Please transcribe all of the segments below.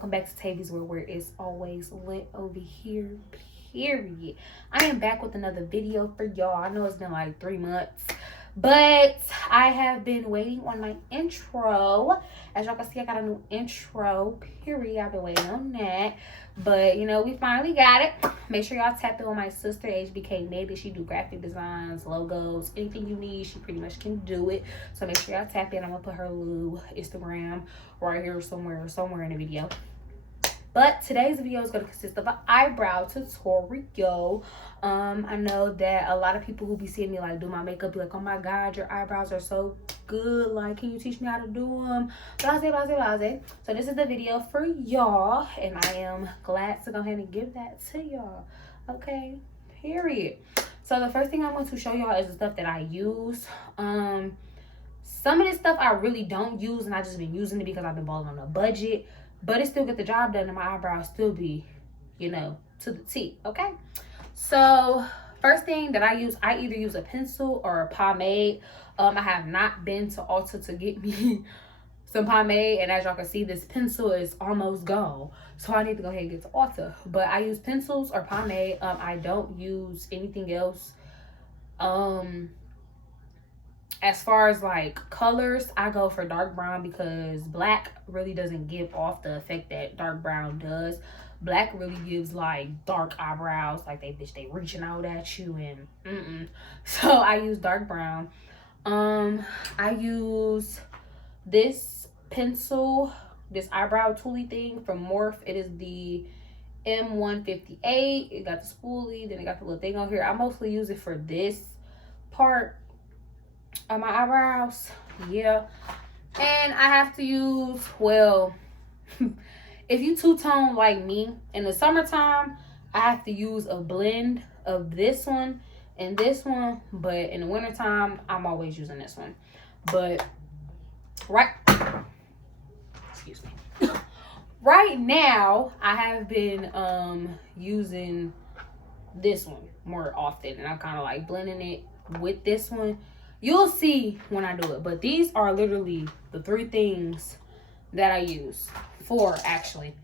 welcome back to Tavi's Way, where it's always lit over here, period. I am back with another video for y'all. I know it's been like 3 months, but I have been waiting on my intro. As y'all can see, I got a new intro, period. I've been waiting on that, but you know, we finally got it. Make sure y'all tap in with my sister, HBK Native. She do graphic designs, logos, anything you need, she pretty much can do it. So make sure y'all tap in. I'm gonna put her little Instagram right here somewhere in the video. But today's video is going to consist of an eyebrow tutorial. I know that a lot of people who be seeing me like do my makeup be like, oh my god, your eyebrows are so good, like can you teach me how to do them, blase. So this is the video for y'all, and I am glad to go ahead and give that to y'all. Okay, period. So the first thing I'm going to show y'all is the stuff that I use. Some of this stuff I really don't use, and I just been using it because I've been balling on a budget. But it still get the job done, and my eyebrows still be, you know, to the T, okay? So, first thing that I use, I either use a pencil or a pomade. I have not been to Ulta to get me some pomade, and as y'all can see, this pencil is almost gone. So, I need to go ahead and get to Ulta. But I use pencils or pomade. I don't use anything else. As far as like colors, I go for dark brown because black really doesn't give off the effect that dark brown does. Black really gives like dark eyebrows, like they reaching out at you, and so I use dark brown. I use this pencil, this eyebrow toolie thing from Morphe. It is the M158. It got the spoolie, then it got the little thing on here. I mostly use it for this part on my eyebrows, yeah. And I have to use, well, if you two-tone like me, in the summertime I have to use a blend of this one and this one, but in the wintertime I'm always using this one. But excuse me, right now I have been using this one more often, and I'm kind of like blending it with this one. You'll see when I do it, but these are literally the 3 things that I use. 4, actually.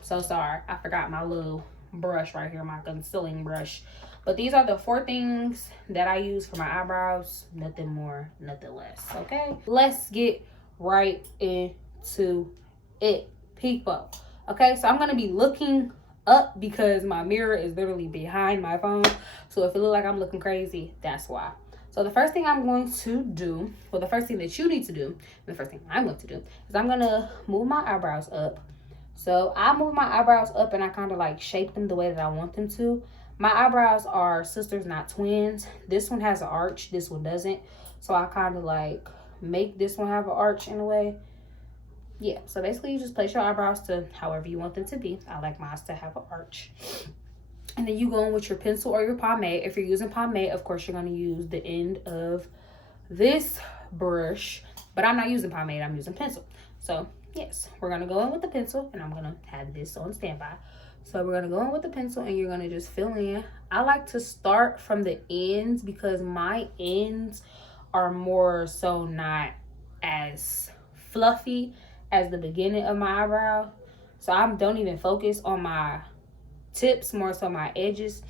So sorry, I forgot my little brush right here, my concealing brush. But these are the 4 things that I use for my eyebrows. Nothing more, nothing less, okay? Let's get right into it, people. Okay, so I'm going to be looking up because my mirror is literally behind my phone. So if it looks like I'm looking crazy, that's why. So the first thing I'm going to do, well, the first thing that you need to do, the first thing I'm going to do is I'm going to move my eyebrows up. So I move my eyebrows up and I kind of like shape them the way that I want them to. My eyebrows are sisters, not twins. This one has an arch, this one doesn't. So I kind of like make this one have an arch in a way. Yeah, so basically you just place your eyebrows to however you want them to be. I like mine to have an arch. And then you go in with your pencil or your pomade. If you're using pomade, of course, you're going to use the end of this brush. But I'm not using pomade. I'm using pencil. So, yes, we're going to go in with the pencil. And I'm going to have this on standby. So, we're going to go in with the pencil. And you're going to just fill in. I like to start from the ends because my ends are more so not as fluffy as the beginning of my eyebrow. So, I don't even focus on my tips, more so my edges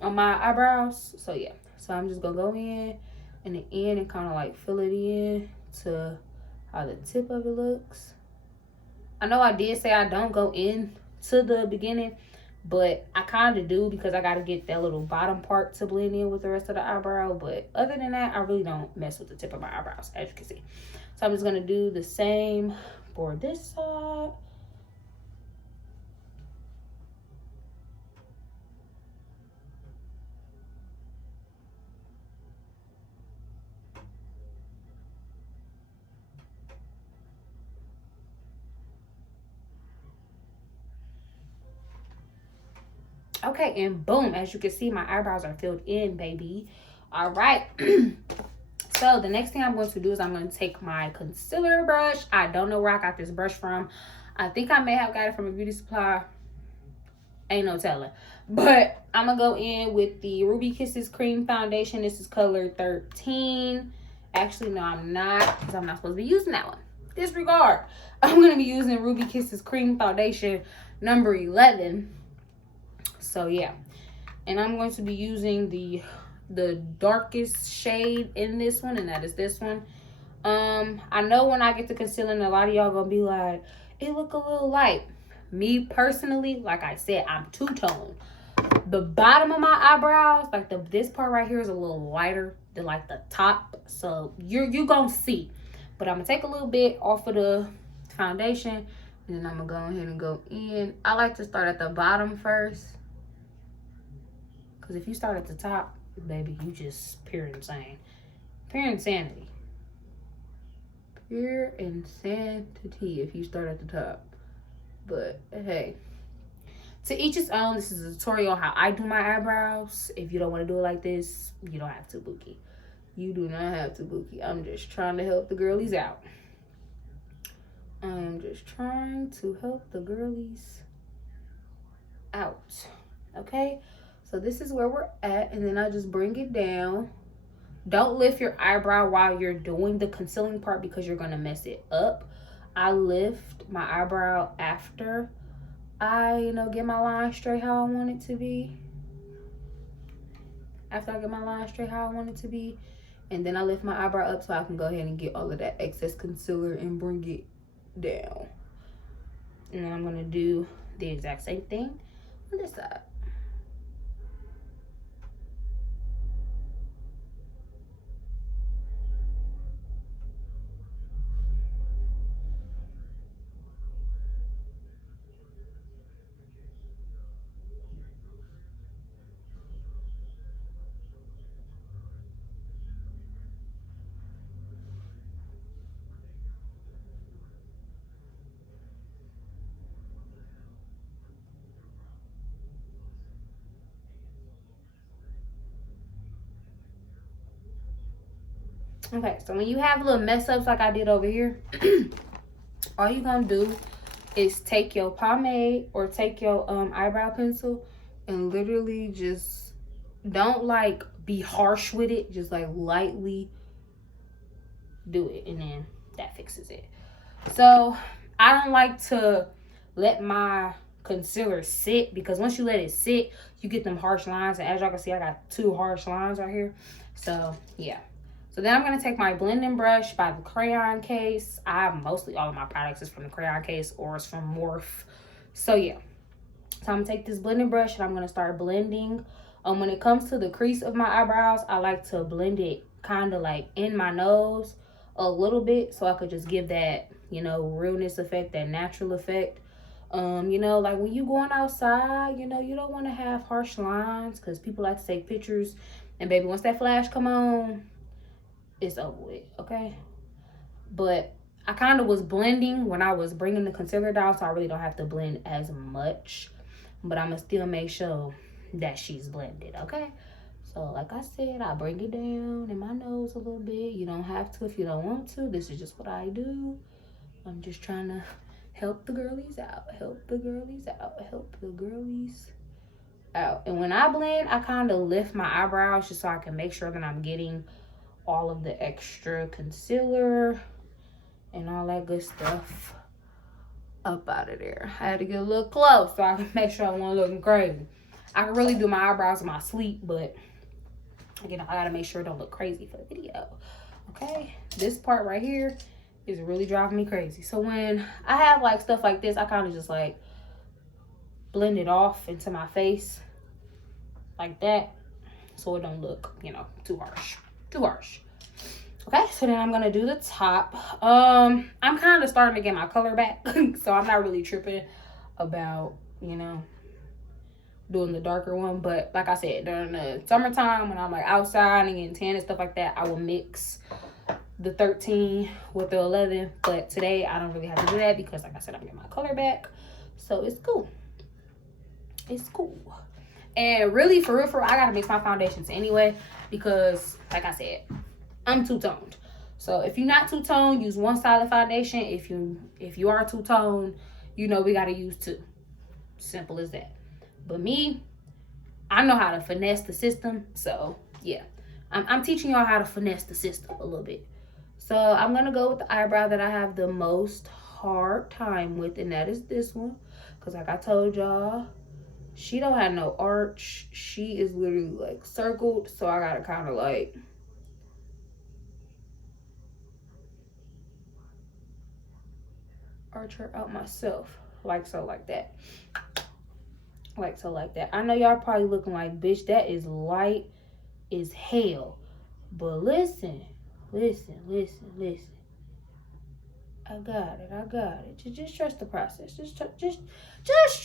on my eyebrows. So yeah, so I'm just gonna go in the end and kind of like fill it in to how the tip of it looks. I know I did say I don't go in to the beginning, but I kind of do because I got to get that little bottom part to blend in with the rest of the eyebrow. But other than that, I really don't mess with the tip of my eyebrows, as you can see. So I'm just gonna do the same for this side. Okay, and boom, as you can see, my eyebrows are filled in, baby. All right. So the next thing I'm going to do is I'm going to take my concealer brush. I don't know where I got this brush from. I think I may have got it from a beauty supply. Ain't no telling. But I'm going to go in with the Ruby Kisses Cream Foundation. This is color 13. Actually, no, I'm not, because I'm not supposed to be using that one. disregard. I'm going to be using Ruby Kisses Cream Foundation number 11. So yeah, and I'm going to be using the darkest shade in this one, and that is this one. I know when I get to concealing, a lot of y'all gonna be like, it look a little light. Me personally, like I said, I'm two-tone. The bottom of my eyebrows, like this part right here, is a little lighter than like the top, so you gonna see. But I'm gonna take a little bit off of the foundation, and then I'm gonna go ahead and go in. I like to start at the bottom first, because if you start at the top, baby, you just pure insane. Pure insanity. Pure insanity if you start at the top. But hey, to each his own. This is a tutorial on how I do my eyebrows. If you don't want to do it like this, you don't have to, Bookie. You do not have to, Bookie. I'm just trying to help the girlies out. I'm just trying to help the girlies out. Okay? So this is where we're at. And then I just bring it down. Don't lift your eyebrow while you're doing the concealing part because you're going to mess it up. I lift my eyebrow after I, get my line straight how I want it to be. After I get my line straight how I want it to be. And then I lift my eyebrow up so I can go ahead and get all of that excess concealer and bring it down. And then I'm going to do the exact same thing on this side. Okay, so when you have little mess ups like I did over here, all you're gonna do is take your pomade or take your eyebrow pencil and literally just don't like be harsh with it, just like lightly do it, and then that fixes it. So I don't like to let my concealer sit, because once you let it sit, you get them harsh lines, and as y'all can see, I got 2 harsh lines right here. So yeah. So then I'm going to take my blending brush by the crayon case. Mostly all of my products is from the crayon case or it's from Morphe. So yeah. So I'm going to take this blending brush and I'm going to start blending. When it comes to the crease of my eyebrows, I like to blend it kind of like in my nose a little bit, so I could just give that, realness effect, that natural effect. Like when you going outside, you don't want to have harsh lines because people like to take pictures. And baby, once that flash come on, it's over with, okay? But I kind of was blending when I was bringing the concealer down, so I really don't have to blend as much. But I'm going to still make sure that she's blended, okay? So like I said, I bring it down in my nose a little bit. You don't have to if you don't want to. This is just what I do. I'm just trying to help the girlies out. Help the girlies out. Help the girlies out. And when I blend, I kind of lift my eyebrows just so I can make sure that I'm getting all of the extra concealer and all that good stuff up out of there. I had to get a little close so I can make sure I wasn't looking crazy. I can really do my eyebrows in my sleep, but again, I gotta make sure it don't look crazy for the video. Okay, this part right here is really driving me crazy. So when I have like stuff like this, I kind of just like blend it off into my face like that, so it don't look, too harsh. Okay, so then I'm gonna do the top. I'm kind of starting to get my color back, so I'm not really tripping about, doing the darker one. But like I said, during the summertime when I'm like outside and getting tan and stuff like that, I will mix the 13 with the 11. But today I don't really have to do that because like I said, I'm getting my color back, so it's cool. It's cool. And really, for real, I gotta mix my foundations anyway, because like I said, I'm two-toned. So if you're not two-toned, use one solid foundation. If you are two-toned, we gotta use 2. Simple as that. But me, I know how to finesse the system. So yeah, I'm teaching y'all how to finesse the system a little bit. So I'm going to go with the eyebrow that I have the most hard time with, and that is this one. Because like I told y'all, she don't have no arch. She is literally like circled. So I got to kind of like arch her out myself. Like so, like that. Like so, like that. I know y'all probably looking like, bitch, that is light as hell. But listen. I got it. Just trust the process. Just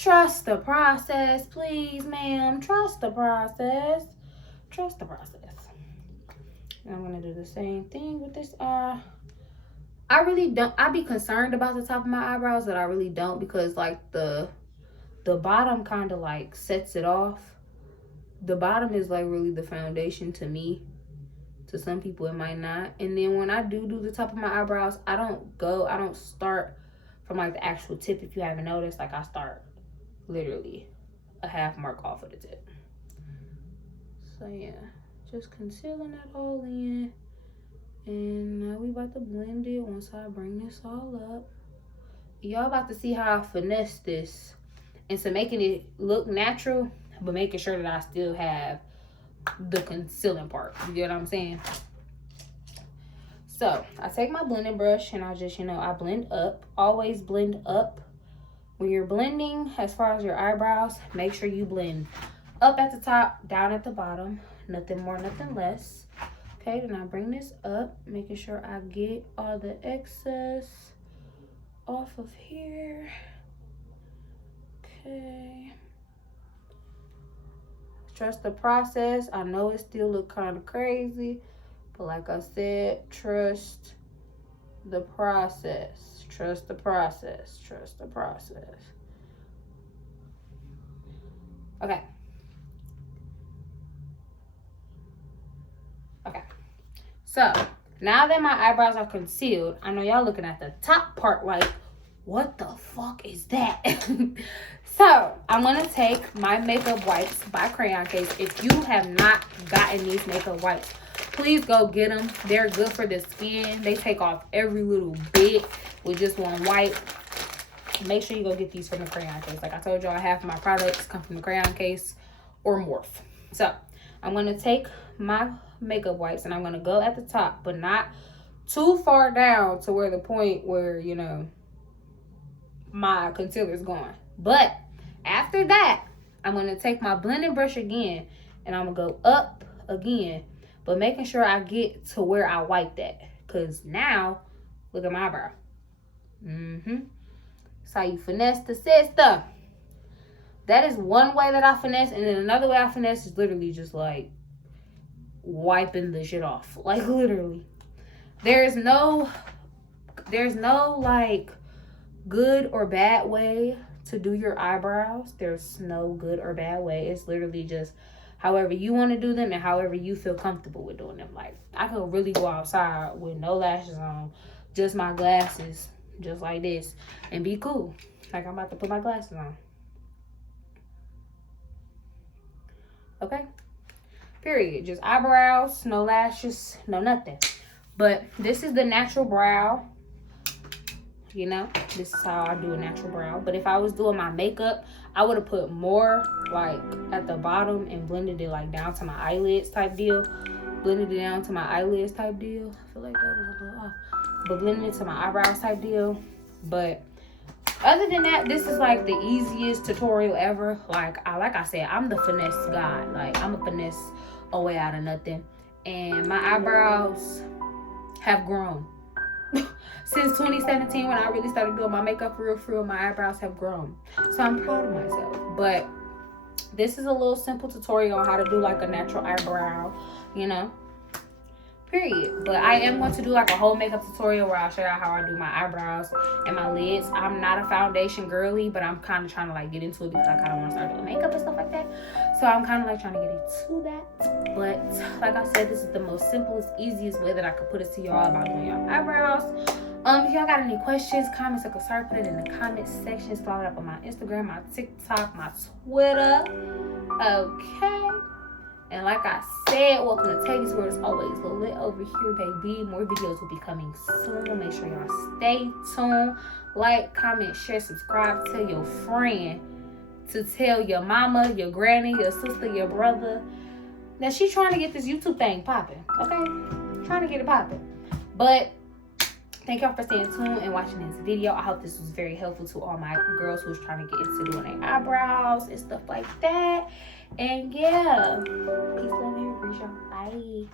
trust the process, please, ma'am. Trust the process. Trust the process. And I'm gonna do the same thing with this eye. I really don't. I be concerned about the top of my eyebrows, but I really don't, because like the bottom kind of like sets it off. The bottom is like really the foundation to me. To some people it might not. And then when I do the top of my eyebrows, I don't start from like the actual tip. If you haven't noticed, like I start literally a half mark off of the tip. So yeah, just concealing that all in. And now we about to blend it once I bring this all up. Y'all about to see how I finesse this into making it look natural, but making sure that I still have the concealing part. You get what I'm saying? So I take my blending brush and I just, I blend up. Always blend up. When you're blending, as far as your eyebrows, make sure you blend up at the top, down at the bottom. Nothing more, nothing less. Okay, then I bring this up, making sure I get all the excess off of here. Okay. Trust the process. I know it still look kind of crazy, but like I said, trust the process. Trust the process. Trust the process. Okay. Okay. So, now that my eyebrows are concealed, I know y'all looking at the top part like, what the fuck is that? So, I'm going to take my makeup wipes by Crayon Case. If you have not gotten these makeup wipes, please go get them. They're good for the skin. They take off every little bit with just one wipe. Make sure you go get these from the Crayon Case. Like I told y'all, half of my products come from the Crayon Case or Morph. So, I'm going to take my makeup wipes and I'm going to go at the top, but not too far down to where the point where, my concealer is gone. But after that, I'm going to take my blending brush again and I'm going to go up again, but making sure I get to where I wiped at, because now look at my eyebrow. That's how you finesse the system. That is one way that I finesse, and then another way I finesse is literally just like wiping the shit off. Like literally. There's no like good or bad way to do your eyebrows. There's no good or bad way. It's literally just however you want to do them and however you feel comfortable with doing them. Like I could really go outside with no lashes on, just my glasses, just like this, and be cool. Like I'm about to put my glasses on. Okay? Period. Just eyebrows, no lashes, no nothing. But this is the natural brow. This is how I do a natural brow. But if I was doing my makeup, I would have put more like at the bottom and blended it like down to my eyelids type deal. Blended it down to my eyelids type deal. I feel like that was a little off. But blended it to my eyebrows type deal. But other than that, this is like the easiest tutorial ever. Like I said, I'm the finesse god. Like I'm a finesse a way out of nothing. And my eyebrows have grown. Since 2017, when I really started doing my makeup for real, my eyebrows have grown. So I'm proud of myself. But this is a little simple tutorial on how to do like a natural eyebrow, period. But I am going to do like a whole makeup tutorial where I'll show you how I do my eyebrows and my lids. I'm not a foundation girly, but I'm kind of trying to like get into it because I kind of want to start doing makeup and stuff like that. So I'm kind of like trying to get into that. But like I said, this is the most simplest, easiest way that I could put it to y'all about doing your eyebrows. If y'all got any questions, comments, or concerns, put it in the comment section. Slide it up on my Instagram, my TikTok, my Twitter. Okay. And like I said, welcome to Tavi's World. It's always lit over here, baby. More videos will be coming soon. Make sure y'all stay tuned. Like, comment, share, subscribe. Tell your friend to tell your mama, your granny, your sister, your brother that she's trying to get this YouTube thing popping. Okay? Trying to get it popping. But thank y'all for staying tuned and watching this video. I hope this was very helpful to all my girls who's trying to get into doing their eyebrows and stuff like that. And yeah, peace, love, and appreciation. Bye.